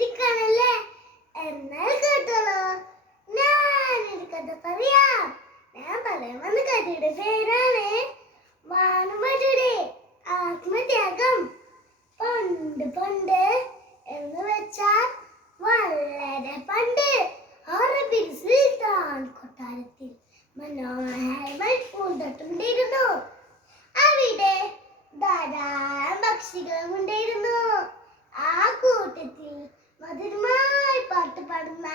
കാത്തിരിക്കാനല്ലേ? എന്നാൽ കേട്ടോളൂ, ഞാനൊരു കഥ പറയാം. ഞാൻ പറയാൻ വന്ന കഥയുടെ പേരാണ് വാനമ്പാടിയുടെ ആത്മത്യാഗം. പണ്ട് പണ്ട് എന്ന് വെച്ചാൽ വളരെ പണ്ട് അറബി സുൽത്താൻ കൊട്ടാരത്തിൽ മനോഹരമായി പൂന്തോട്ടമുണ്ടായിരുന്നു. അവിടെ ധാരാളം പക്ഷികളും ഉണ്ടായിരുന്നു. ആ കൂട്ടത്തിൽ മധുരമായി പാട്ട് പാടുന്ന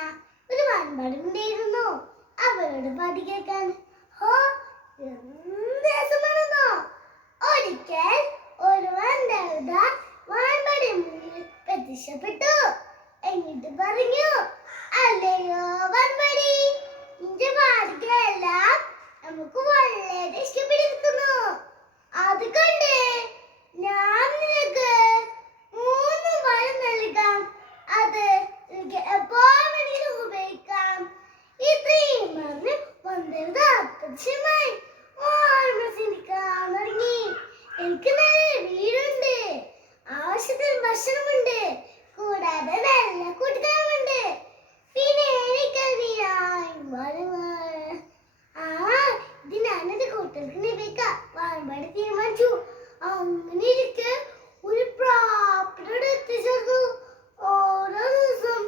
ഒരു വാൻപാടി ഉണ്ടായിരുന്നു. അവരോട് പാട്ട് കേൾക്കാൻ രസമാണെന്നോ. ഒരിക്കൽ ഒരു വൻദേവത വാൻപാടി മുന്നിൽ പ്രത്യക്ഷപ്പെട്ടു. എന്നിട്ട് പറഞ്ഞു, അല്ലയോ വാൻപാടി, നിന്റെ പാട്ടുകളെല്ലാം നമുക്ക് വളരെ ഇഷ്ടപ്പെട്ടിരിക്കുന്നു. അത് കണ്ട് ഞാൻ നിനക്ക് 3 വരം നൽകാം. അത് നിനക്ക് എപ്പോഴും ഉപയോഗിക്കാം. ഇത്രയും പറഞ്ഞ് വന്ദേവത അപ്രത്യക്ഷമായി ചിന്തിക്കാൻ തുടങ്ങി. എനിക്ക് നല്ല വീടുണ്ട്, ആവശ്യത്തിന് ഭക്ഷണമുണ്ട്, കൂടാതെ നല്ല കൂട്ടുകാരുമുണ്ട്. പിന്നെ ഇതിനാണത് കൂട്ടുകാർക്ക് ലഭിക്കാം. വാൻപാടി തീരുമാനിച്ചു. അങ്ങനെ ഇരിക്കെ ഒരു പ്രാപ്തിയോട് എത്തിച്ചേർന്നു. ഓരോ ദിവസം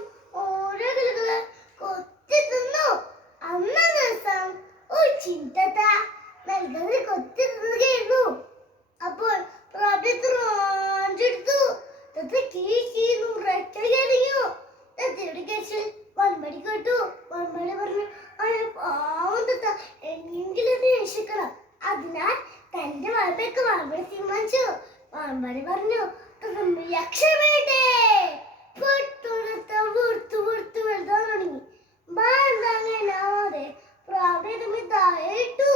ഓരോ കിളികള് കൊത്തി തിന്നു. അന്ന ദിവസം ഒരു ചിന്തത നൽകുന്നത് കൊത്തി തിന്നുകയായിരുന്നു. അപ്പോൾ പ്രാപ്തി ത്രാഞ്ചെടുത്തു. വാൻപാടി കേട്ടു. വാൻപാടി പറഞ്ഞു, എങ്കിലും രക്ഷിക്കണം. അതിനാൽ തന്റെ വായ്പയ്ക്ക് വാൻപാടി തീരുമാനിച്ചു. വാൻപാടി പറഞ്ഞു, രക്ഷപ്പെട്ടേ. വെളുത്താൻ തുടങ്ങി. പ്രാപ്തി തമ്മിൽ താഴെയിട്ടു.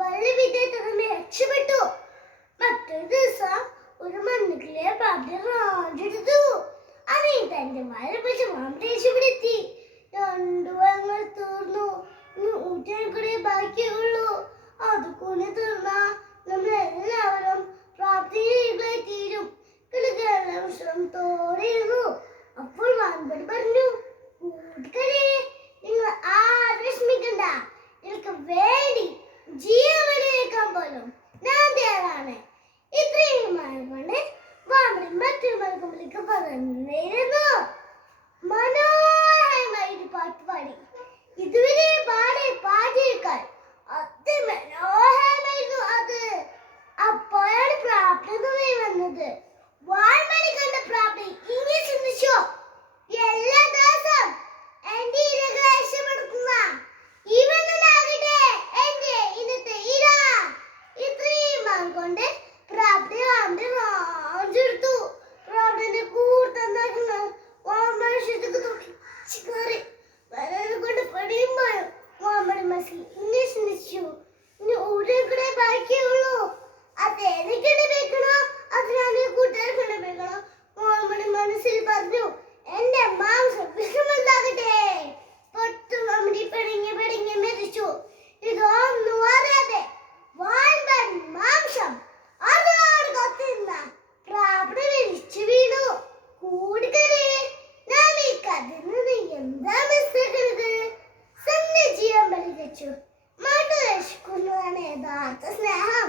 വളരെ വിധേയത്തിൽ രക്ഷപ്പെട്ടു. മറ്റൊരു ദിവസം ഒരു മണ്ണുകിളിയെ പ്രാപ്തി റാഞ്ചെടുത്തു. അതേ തന്റെ മഴ പിടിച്ച് മാമ്പഴേശപ്പെടുത്തി. 2 വരങ്ങൾ തീർന്നു. ഊറ്റക്കൂടെ ബാക്കിയുള്ളൂ. അത് കൂടി തീർന്നാ നമ്മളെല്ലാവരും പ്രാപ്തിയിലായി തീരും. കിളികളെല്ലാം ശ്രമത്തോടെയിരുന്നു. അപ്പോൾ വാൻപാടി പറഞ്ഞു, കൂട്ടുകാരെ, നിങ്ങൾ ആരും വിഷമിക്കണ്ട. നിങ്ങൾക്ക് വേണ്ടി ജീവനേക്കാൻ പോലും ഞാൻ തയ്യാറാണ്. ഇത്രയും കൊണ്ട് വാൻപാടി മറ്റൊരു മൃഗങ്ങളിലേക്ക് പറഞ്ഞിരുന്നു. മനോഹരമായി ഒരു പാട്ട് പാടി. ഇതുവരെ പാടിയേക്കാൾ അതിമനോഹരമായിരുന്നു അത്. അപ്പോഴാണ് പ്രാപ്തി വന്നത്. വാൻപാടി കണ്ട പ്രാപ്തി ഇങ്ങനെ ചിന്തിച്ചു, എല്ലാ ദിവസം എന്റെ ഇരകളെ രക്ഷപ്പെടുത്തുന്ന ഇവനാകട്ടെ എന്റെ ഇന്നത്തെ ഇര. ഇത്രയും കൊണ്ട് പ്രാപ്തി റാഞ്ചെടുത്തു. പ്രാപ്തിന്റെ കൂർത്തന്നാക്കുന്ന കൊണ്ട് പടിയുമ്പോഴും വാൻപാടി മനസ്സിൽ ഇങ്ങനെ ചിന്തിച്ചു, ഇനി ഊരക്കൂടെ ബാക്കിയുള്ളൂ. അതെനിക്ക് ലഭിക്കണോ, അതിനാണ് കൂട്ടുകാർക്ക് ലഭിക്കണോ? വാൻപാടി മനസ്സിൽ പറഞ്ഞു, എന്റെ മാംസം വിഷമല്ലാകട്ടെ. പൊട്ടുവാൻപാടി പിടങ്ങി മരിച്ചു. ഇതൊന്നും അറിയാതെ വാൻപാടി മാംസം അതോട് കത്തിരുന്ന പ്രാപ്തി വിളിച്ചു വീണു. കൂട്ടുകാരെ, നാം ഈ കഥയിൽ നിന്ന് എന്താ മനസ്സിലാക്കുന്നത്? സ്വന്തം ജീവൻ ബലിച്ചു മറ്റു രക്ഷിക്കുന്നതാണ് യഥാർത്ഥ സ്നേഹം.